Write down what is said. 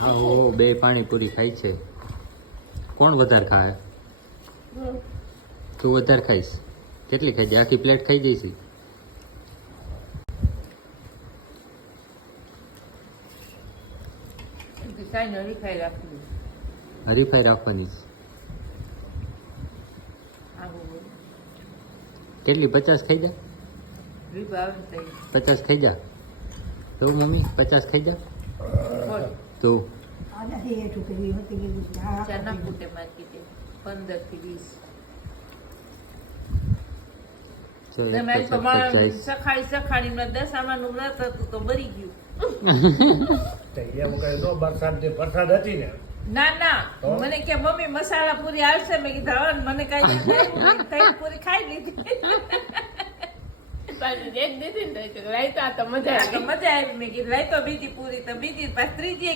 હા હો બે પાણીપુરી ખાઈ છે. કોણ વધારે ખાય? તું વધારે ખાઈશ. કેટલી ખાઈ જાય? આખી પ્લેટ ખાઈ જઈશ. હરીફાઈ રાખવાની છે. કેટલી 50 ખાઈ જા? 50 ખાઈ જા. તો મમ્મી 50 ખાઈ જા. તો 15 હતી ને. ના મને કે મમ્મી મસાલા પૂરી આવશે. મેં કીધું મને કઈ પૂરી ખાઈ લીધી. મજા આવી. મેં કીધું રાયતો બીજી પૂરી તો બીજી ત્રીજી